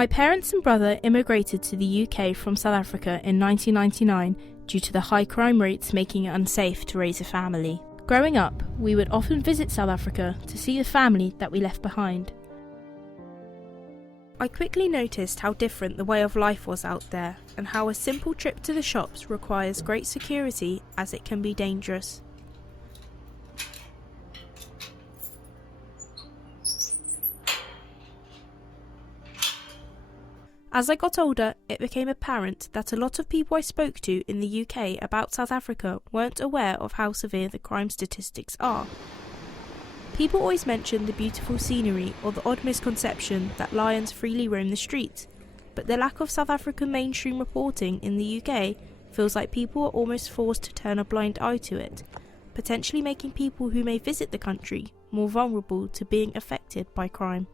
My parents and brother immigrated to the UK from South Africa in 1999 due to the high crime rates making it unsafe to raise a family. Growing up, we would often visit South Africa to see the family that we left behind. I quickly noticed how different the way of life was out there and how a simple trip to the shops requires great security as it can be dangerous. As I got older, it became apparent that a lot of people I spoke to in the UK about South Africa weren't aware of how severe the crime statistics are. People always mention the beautiful scenery or the odd misconception that lions freely roam the streets, but the lack of South African mainstream reporting in the UK feels like people are almost forced to turn a blind eye to it, potentially making people who may visit the country more vulnerable to being affected by crime.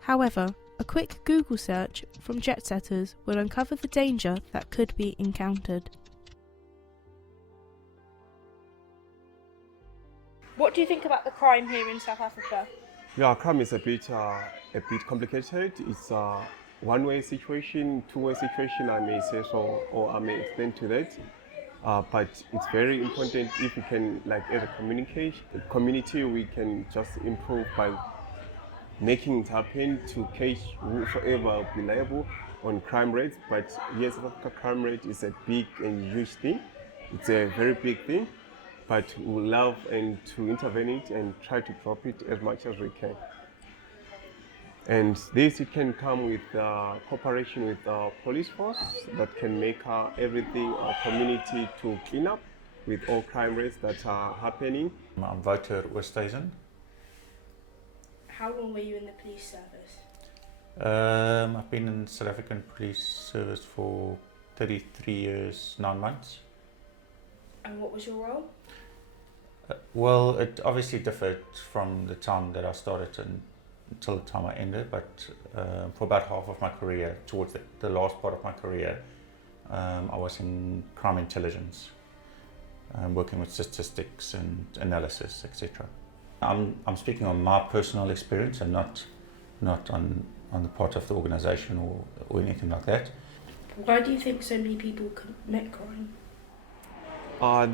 However, a quick Google search from jet setters will uncover the danger that could be encountered. What do you think about the crime here in South Africa? Yeah, crime is a bit complicated. It's a one-way situation, two-way situation, I may say so, or I may extend to that. But it's very important if we can, like as a community, we can just improve by making it happen to catch whoever be liable on crime rates. But yes, South Africa crime rate is a big and huge thing. It's a very big thing, but we love and to intervene it and try to drop it as much as we can. And this it can come with cooperation with our police force that can make everything our community to clean up with all crime rates that are happening. I'm Wouter Oosthuizen. How long were you in the police service? I've been in South African police service for 33 years, 9 months. And what was your role? Well, it obviously differed from the time that I started until the time I ended, but for about half of my career, towards the last part of my career, I was in crime intelligence, working with statistics and analysis, etc. I'm speaking on my personal experience and not on the part of the organisation or anything like that. Why do you think so many people commit crime?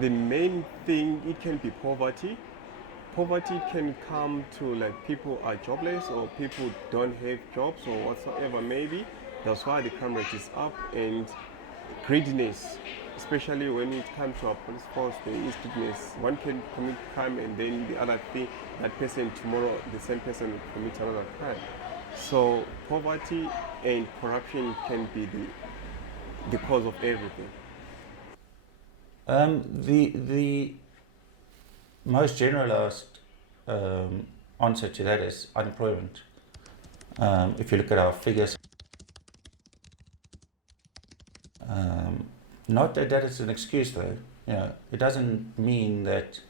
The main thing, it can be poverty. Poverty can come to like people are jobless or people don't have jobs or whatsoever maybe. That's why the crime rate is up, and greediness, especially when it comes to our police force, there is greediness. One can commit crime and then the other thing, that person tomorrow, the same person will commit another crime. So poverty and corruption can be the cause of everything. The most generalized answer to that is unemployment. If you look at our figures, not that that is an excuse though. You know, it doesn't mean that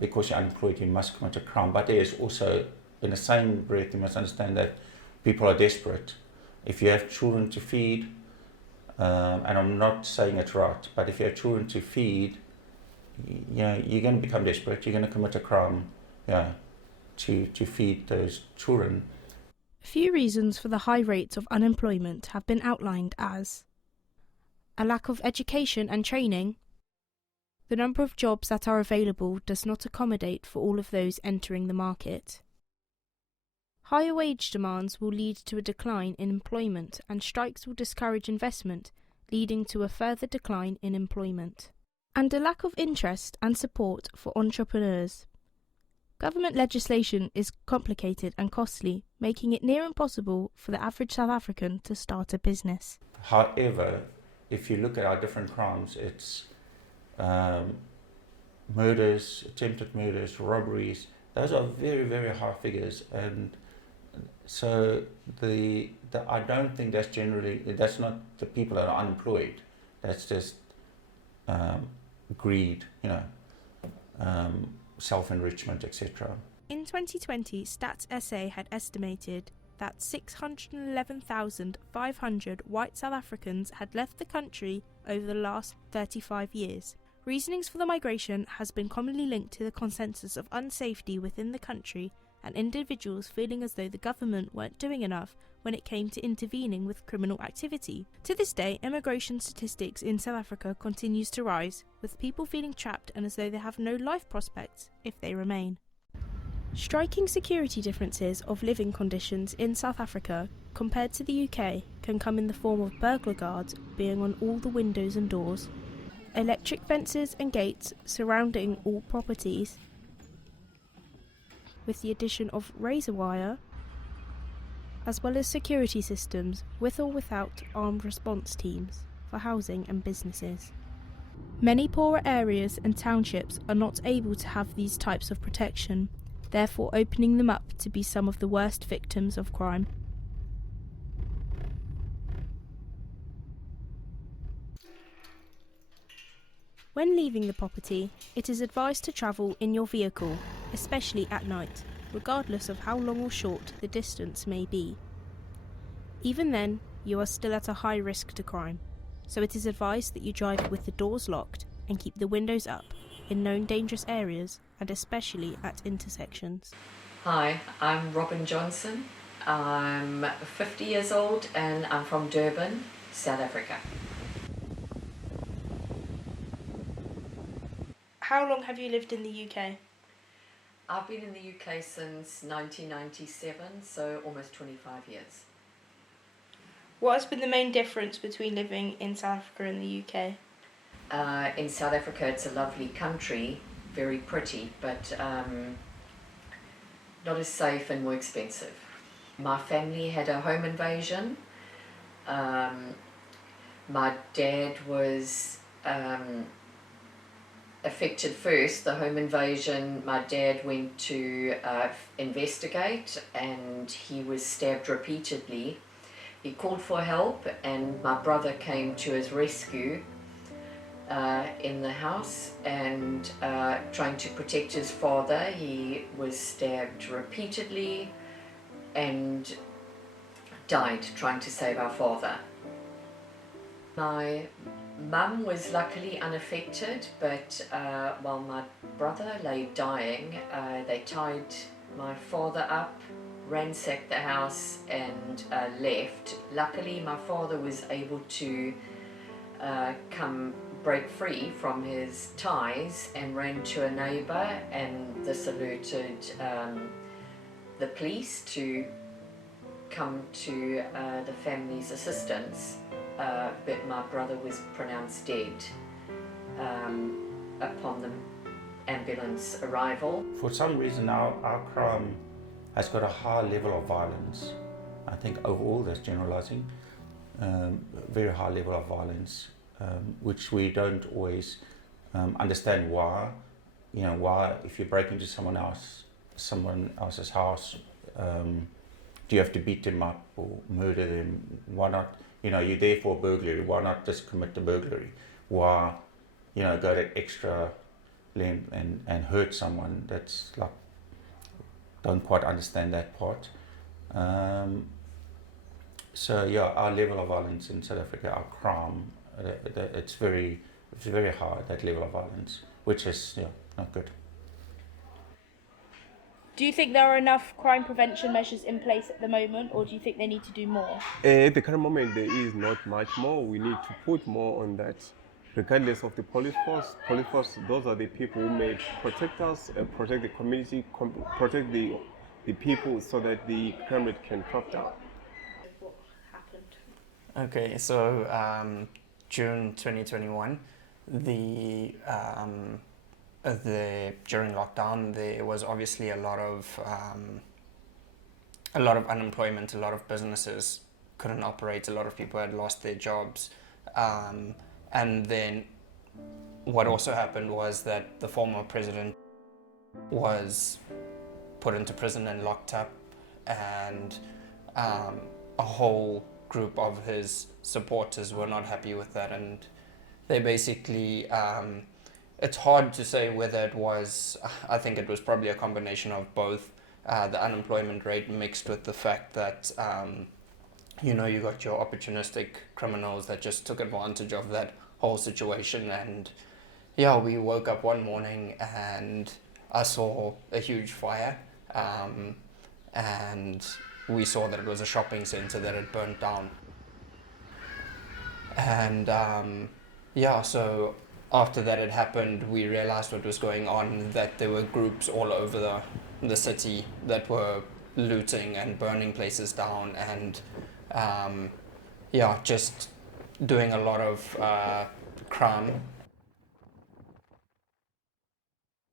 because you're unemployed you must commit a crime, but there is also, in the same breath, you must understand that people are desperate. If you have children to feed, and I'm not saying it right, but if you have children to feed, you know, you're going to become desperate, you're going to commit a crime, to feed those children. A few reasons for the high rates of unemployment have been outlined as a lack of education and training. The number of jobs that are available does not accommodate for all of those entering the market. Higher wage demands will lead to a decline in employment, and strikes will discourage investment, leading to a further decline in employment. And a lack of interest and support for entrepreneurs. Government legislation is complicated and costly, making it near impossible for the average South African to start a business. However, if you look at our different crimes, it's murders, attempted murders, robberies. Those are very, very high figures, and so I don't think that's not the people that are unemployed. That's just greed, self-enrichment, etc. In 2020, StatsSA had estimated that 611,500 white South Africans had left the country over the last 35 years. Reasonings for the migration has been commonly linked to the consensus of unsafety within the country and individuals feeling as though the government weren't doing enough when it came to intervening with criminal activity. To this day, immigration statistics in South Africa continues to rise, with people feeling trapped and as though they have no life prospects if they remain. Striking security differences of living conditions in South Africa compared to the UK can come in the form of burglar guards being on all the windows and doors, electric fences and gates surrounding all properties, with the addition of razor wire, as well as security systems with or without armed response teams for housing and businesses. Many poorer areas and townships are not able to have these types of protection, therefore opening them up to be some of the worst victims of crime. When leaving the property, it is advised to travel in your vehicle, especially at night, regardless of how long or short the distance may be. Even then, you are still at a high risk to crime, so it is advised that you drive with the doors locked and keep the windows up in known dangerous areas and especially at intersections. Hi, I'm Robin Johnson. I'm 50 years old and I'm from Durban, South Africa. How long have you lived in the UK? I've been in the UK since 1997, so almost 25 years. What has been the main difference between living in South Africa and the UK? In South Africa, it's a lovely country, very pretty, but not as safe and more expensive. My family had a home invasion. My dad was affected first, the home invasion. My dad went to investigate and he was stabbed repeatedly. He called for help and my brother came to his rescue in the house and trying to protect his father. He was stabbed repeatedly and died trying to save our father. My mum was luckily unaffected, but while my brother lay dying, they tied my father up, ransacked the house and left. Luckily my father was able to break free from his ties and ran to a neighbour, and this alerted the police to come to the family's assistance, but my brother was pronounced dead upon the ambulance arrival. For some reason our crime has got a high level of violence. I think overall, that's generalizing, very high level of violence, which we don't always understand why. You know, why if you break into someone else's house, do you have to beat them up or murder them? Why not? You know, you're there for burglary. Why not just commit the burglary? Why, you know, go that extra length and hurt someone? That's like, don't quite understand that part. So yeah, our level of violence in South Africa, our crime, it's very high, that level of violence, which is not good. Do you think there are enough crime prevention measures in place at the moment, or do you think they need to do more? At the current moment, there is not much more. We need to put more on that. Regardless of the police force, those are the people who may protect us, protect the community, protect the people so that the crime rate can drop down. What happened? Okay, so June 2021, during lockdown, there was obviously a lot of unemployment. A lot of businesses couldn't operate. A lot of people had lost their jobs, and then what also happened was that the former president was put into prison and locked up, and a whole group of his supporters were not happy with that, and they basically. It's hard to say whether it was, I think it was probably a combination of both, the unemployment rate mixed with the fact that, you got your opportunistic criminals that just took advantage of that whole situation. And yeah, we woke up one morning and I saw a huge fire. and we saw that it was a shopping centre that had burnt down. And so after that had happened, we realized what was going on, that there were groups all over the city that were looting and burning places down, and just doing a lot of crime.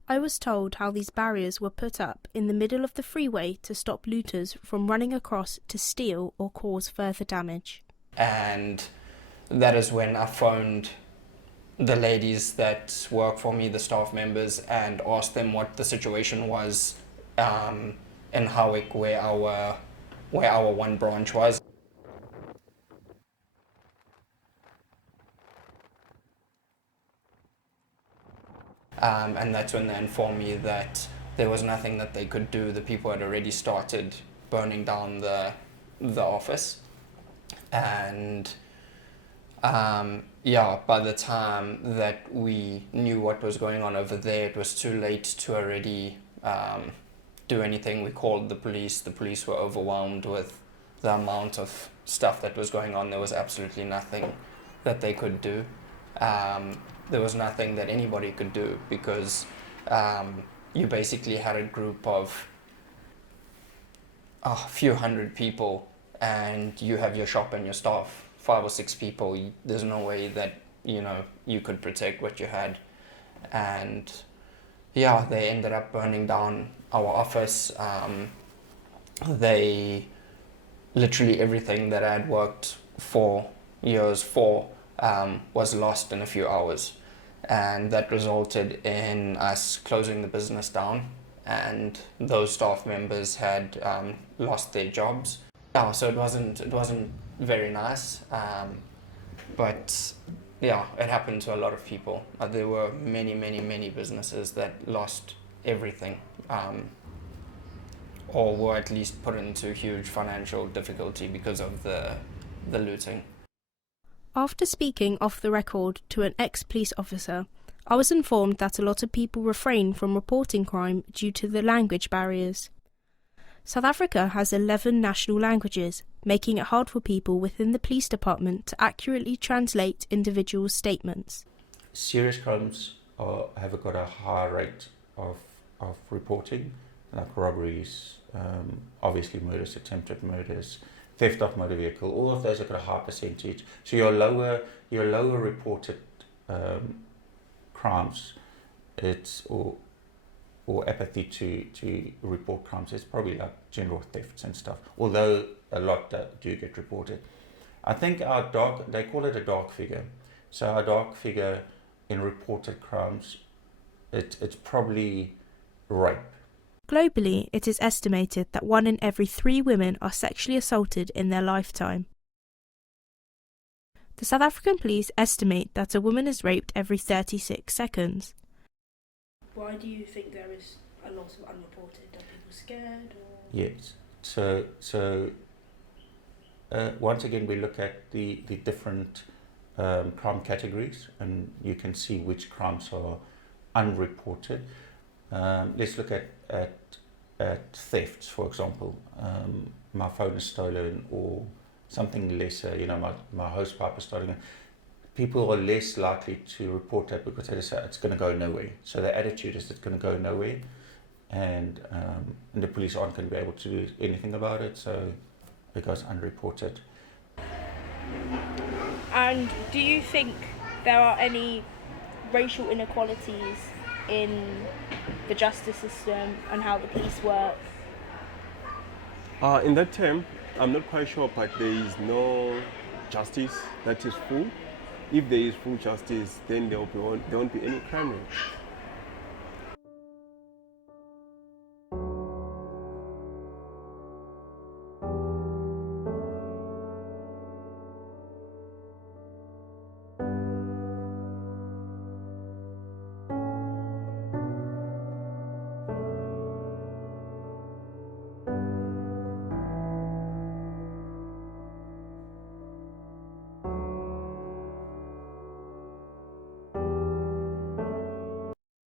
I was told how these barriers were put up in the middle of the freeway to stop looters from running across to steal or cause further damage. And that is when I phoned the ladies that work for me, the staff members, and asked them what the situation was in Howick, where our one branch was. And that's when they informed me that there was nothing that they could do. The people had already started burning down the office. And by the time that we knew what was going on over there, it was too late to already do anything. We called the police. The police were overwhelmed with the amount of stuff that was going on. There was absolutely nothing that they could do. There was nothing that anybody could do, because you basically had a group of a few hundred people, and you have your shop and your staff, 5 or 6 people. There's no way that you could protect what you had. And they ended up burning down our office. They literally everything that I had worked 4 years for was lost in a few hours, and that resulted in us closing the business down, and those staff members had lost their jobs. So it wasn't very nice, but it happened to a lot of people. There were many businesses that lost everything, or were at least put into huge financial difficulty because of the looting. After speaking off the record to an ex-police officer, I was informed that a lot of people refrain from reporting crime due to the language barriers. South Africa has 11 national languages, making it hard for people within the police department to accurately translate individuals' statements. Serious crimes have got a higher rate of reporting, like robberies, obviously murders, attempted murders, theft of motor vehicle. All of those have got a high percentage. So your lower reported crimes, or apathy to report crimes, it's probably like general thefts and stuff, although a lot do get reported. I think they call it a dark figure. So our dark figure in reported crimes, it's probably rape. Globally, it is estimated that 1 in every 3 women are sexually assaulted in their lifetime. The South African police estimate that a woman is raped every 36 seconds. Why do you think there is a lot of unreported? Are people scared? Or? Yes. So once again, we look at the different crime categories, and you can see which crimes are unreported. Let's look at thefts, for example. My phone is stolen, or something lesser, my hose pipe is stolen. People are less likely to report that because they say it's going to go nowhere. So the attitude is it's going to go nowhere, and the police aren't going to be able to do anything about it, so it goes unreported. And do you think there are any racial inequalities in the justice system and how the police work? In that term, I'm not quite sure, but there is no justice that is full. If there is full justice, then there won't be any crime rate.